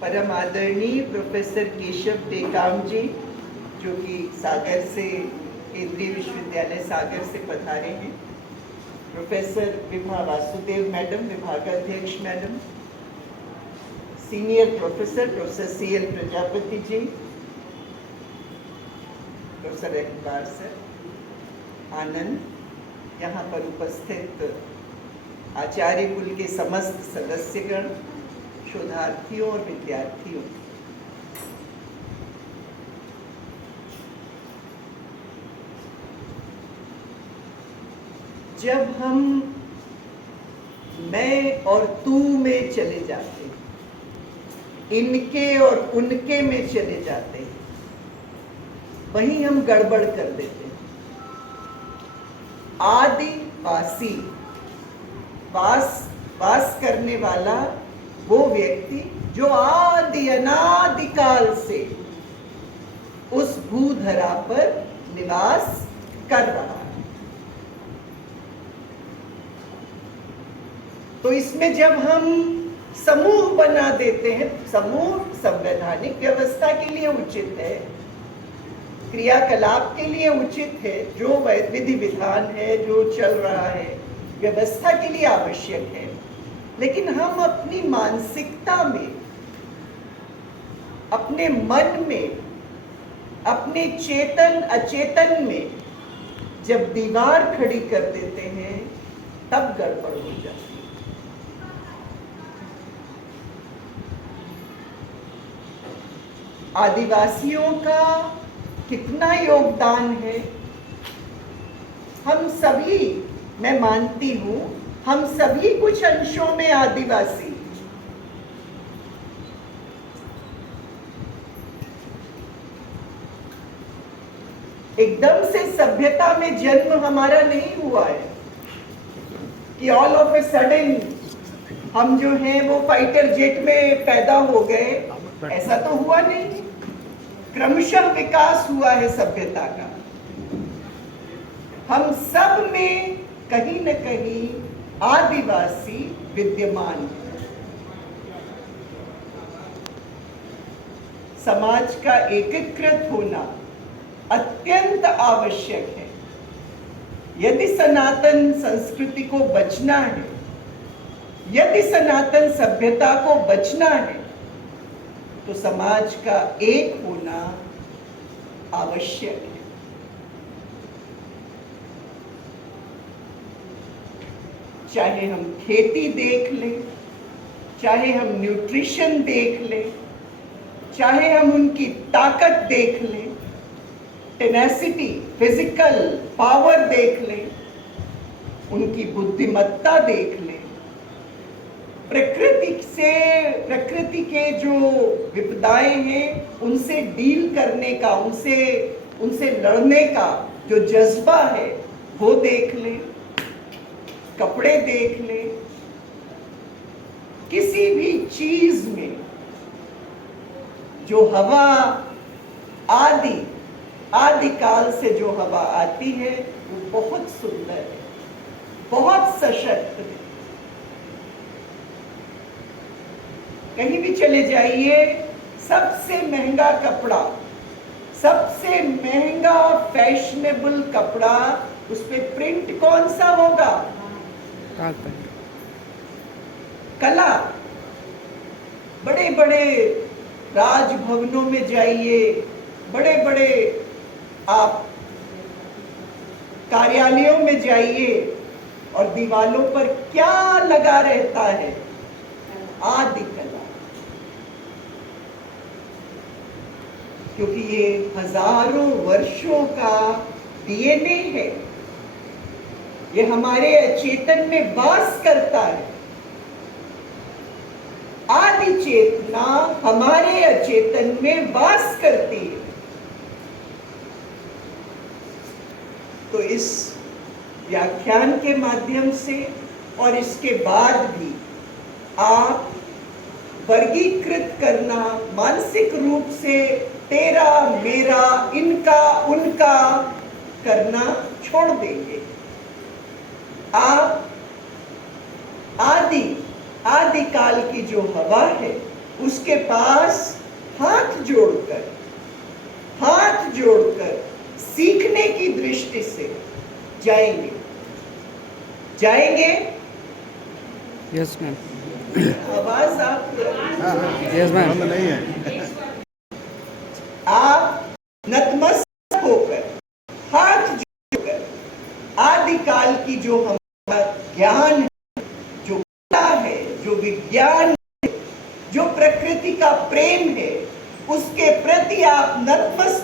परम आदरणीय प्रोफेसर केशव टेकाम जी, जो कि सागर से, केंद्रीय विश्वविद्यालय सागर से पधारे हैं। प्रोफेसर विभा वासुदेव मैडम, विभागाध्यक्ष madam, senior professor professor CL Prajapati ji, professor अखबार सर, आनंद, यहाँ पर उपस्थित आचार्य कुल के समस्त सदस्यगण, शोधार्थियों और विद्यार्थियों, जब हम मैं और तू में चले जाते हैं, इनके और उनके में चले जाते हैं, वहीं हम गड़बड़ कर देते हैं। आदिवासी, वास करने वाला वो व्यक्ति जो आदि अनादिकाल से उस भूधरा पर निवास कर रहा है। तो इसमें जब हम समूह बना देते हैं, समूह संवैधानिक व्यवस्था के लिए उचित है, क्रियाकलाप के लिए उचित है, जो विधि विधान है, जो चल रहा है, व्यवस्था के लिए आवश्यक है। लेकिन हम अपनी मानसिकता में, अपने मन में, अपने चेतन अचेतन में जब दीवार खड़ी कर देते हैं, तब गड़बड़ हो जाती है। आदिवासियों का कितना योगदान है, हम सभी, मैं मानती हूं, हम सभी कुछ अंशों में आदिवासी। एकदम से सभ्यता में जन्म हमारा नहीं हुआ है कि ऑल ऑफ ए सडन हम जो हैं वो फाइटर जेट में पैदा हो गए, ऐसा तो हुआ नहीं। क्रमशः विकास हुआ है सभ्यता का। हम सब में कहीं न कहीं आदिवासी विद्यमान है। समाज का एकीकृत होना अत्यंत आवश्यक है। यदि सनातन संस्कृति को बचना है, यदि सनातन सभ्यता को बचना है, तो समाज का एक होना आवश्यक है। चाहे हम खेती देख लें, चाहे हम न्यूट्रिशन देख लें, चाहे हम उनकी ताकत देख लें, टेनेसिटी, फिजिकल पावर देख लें, उनकी बुद्धिमत्ता देख लें, प्रकृति के जो विपदाएं हैं उनसे डील करने का, उनसे लड़ने का जो जज्बा है वो देख ले, कपड़े देख ले, किसी भी चीज में जो हवा आदिकाल से जो हवा आती है वो बहुत सुंदर है, बहुत सशक्त है। कहीं भी चले जाइए, सबसे महंगा कपड़ा, सबसे महंगा फैशनेबल कपड़ा, उस पे प्रिंट कौन सा होगा? कला। बड़े बड़े राजभवनों में जाइए, बड़े बड़े आप कार्यालयों में जाइए, और दीवालों पर क्या लगा रहता है? आदि कला। क्योंकि ये हजारों वर्षों का DNA है, ये हमारे अचेतन में वास करता है। आदि चेतना हमारे अचेतन में वास करती है। तो इस व्याख्यान के माध्यम से और इसके बाद भी आप वर्गीकृत करना, मानसिक रूप से तेरा मेरा इनका उनका करना छोड़ देंगे। आप आदिकाल की जो हवा है उसके पास हाथ जोड़कर सीखने की दृष्टि से जाएंगे। Yes ma'am. आवाज आप यस मैम। नहीं है। आप नतमस्तक होकर हाथ जोड़कर आदिकाल की जो हमारा ज्ञान है, जो कला है, जो विज्ञान है, जो प्रकृति का प्रेम है, उसके प्रति आप नतमस्तक